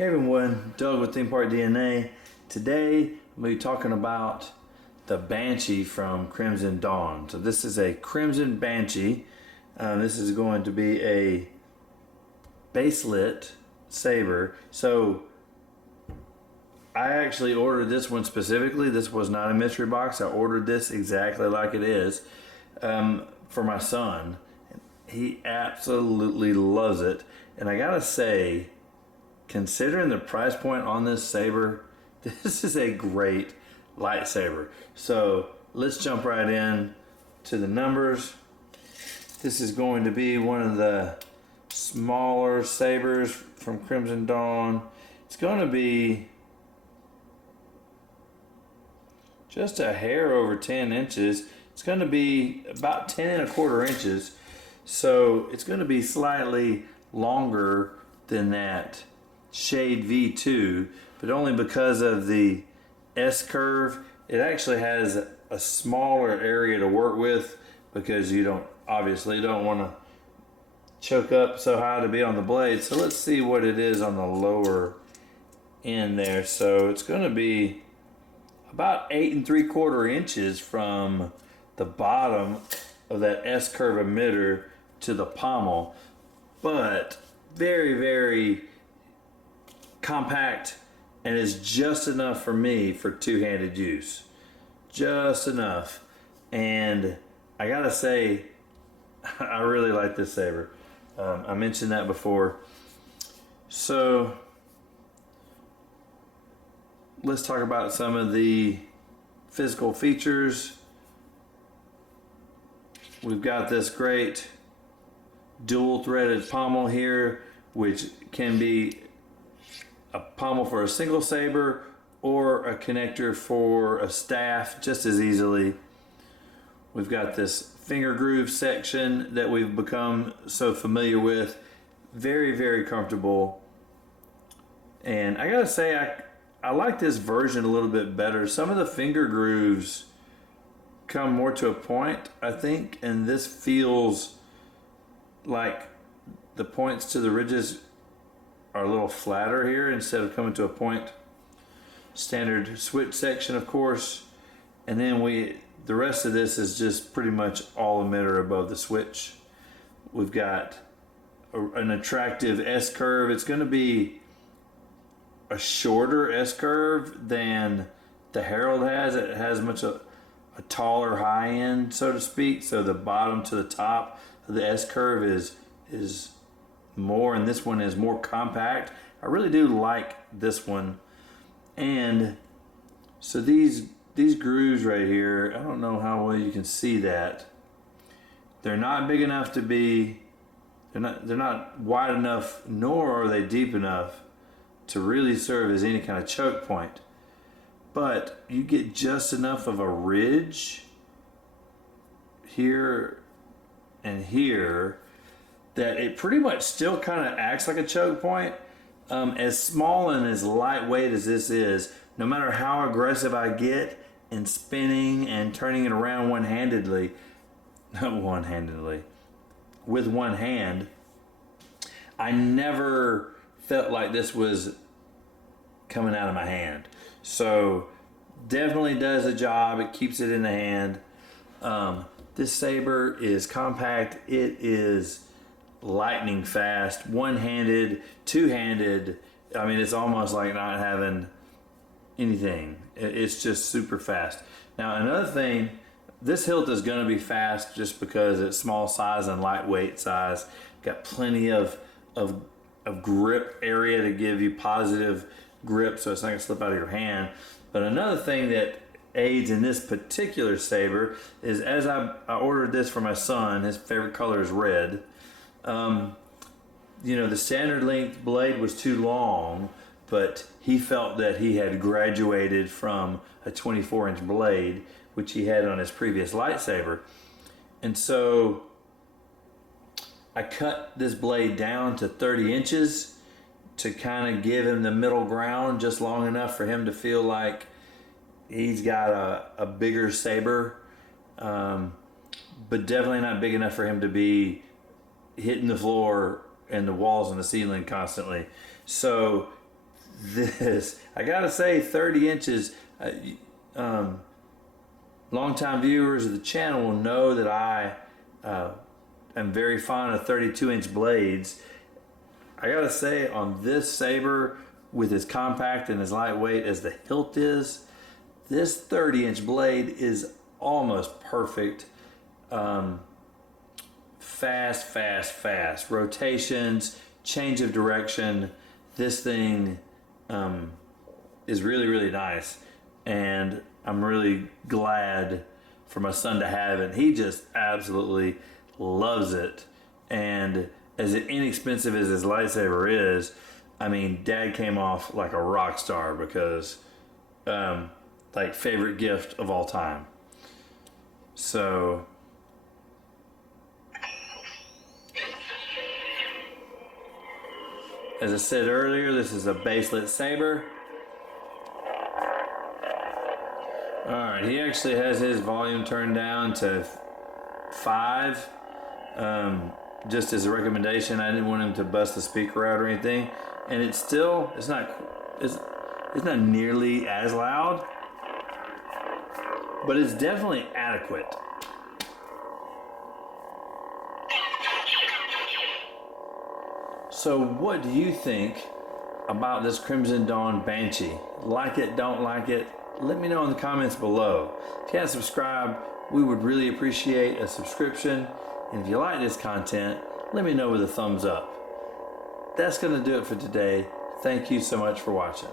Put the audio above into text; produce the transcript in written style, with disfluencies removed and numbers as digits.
Hey everyone, Doug with Theme Park DNA. Today I'm going to be talking about the Banshee from Crimson Dawn. So this is a Crimson Banshee. This is going to be a baselit saber. So I actually ordered this one specifically. This was not a mystery box. I ordered this exactly like it is for my son. He absolutely loves it. And I gotta say, considering the price point on this saber, this is a great lightsaber. So let's jump right in to the numbers. This is going to be one of the smaller sabers from Crimson Dawn. It's going to be just a hair over 10 inches. It's going to be about 10 1/4 inches. So it's going to be slightly longer than that Shade V2, but only because of the S curve. It actually has a smaller area to work with because you don't want to choke up so high to be on the blade. So let's see what it is on the lower end there. So it's going to be about 8 3/4 inches from the bottom of that S curve emitter to the pommel, but very, very compact, and is just enough for me for two-handed use. Just enough. And I gotta say, I really like this saber. I mentioned that before. So let's talk about some of the physical features. We've got this great dual threaded pommel here, which can be a pommel for a single saber or a connector for a staff just as easily. We've got this finger groove section that we've become so familiar with. Very, very comfortable. And I gotta say, I like this version a little bit better. Some of the finger grooves come more to a point, I think, and this feels like the points to the ridges are a little flatter here instead of coming to a point. Standard switch section, of course, and then the rest of this is just pretty much all emitter above the switch. We've got an attractive S curve. It's going to be a shorter S curve than the Herald has. It has much a taller high end, so to speak. So the bottom to the top of the S curve is more, and this one is more compact. I really do like this one. And so these grooves right here, I don't know how well you can see that. They're not big enough to be, they're not wide enough, nor are they deep enough to really serve as any kind of choke point. But you get just enough of a ridge here and here that it pretty much still kind of acts like a choke point. As small and as lightweight as this is, no matter how aggressive I get in spinning and turning it around one-handedly, with one hand, I never felt like this was coming out of my hand. So definitely does the job. It keeps it in the hand. This saber is compact. It is lightning fast, one-handed, two-handed. I mean, it's almost like not having anything. It's just super fast. Now, another thing, this hilt is going to be fast just because it's small size and lightweight size. Got plenty of grip area to give you positive grip, so it's not going to slip out of your hand. But another thing that aids in this particular saber is, as I ordered this for my son, his favorite color is red. The standard length blade was too long, but he felt that he had graduated from a 24-inch blade, which he had on his previous lightsaber. And so I cut this blade down to 30 inches to kind of give him the middle ground, just long enough for him to feel like he's got a bigger saber, but definitely not big enough for him to be hitting the floor and the walls and the ceiling constantly. So this, I gotta say, 30 inches. Longtime viewers of the channel will know that I am very fond of 32-inch blades. I gotta say, on this saber, with as compact and as lightweight as the hilt is, this 30-inch blade is almost perfect. Fast rotations, change of direction. This thing is really nice, and I'm really glad for my son to have it. He just absolutely loves it, and as inexpensive as his lightsaber is, I mean, Dad came off like a rock star, because like, favorite gift of all time. So as I said earlier, this is a baselit saber. Alright, he actually has his volume turned down to 5. Just as a recommendation. I didn't want him to bust the speaker out or anything. And it's not nearly as loud, but it's definitely adequate. So what do you think about this Crimson Dawn Banshee? Like it, don't like it? Let me know in the comments below. If you haven't subscribed, we would really appreciate a subscription. And if you like this content, let me know with a thumbs up. That's going to do it for today. Thank you so much for watching.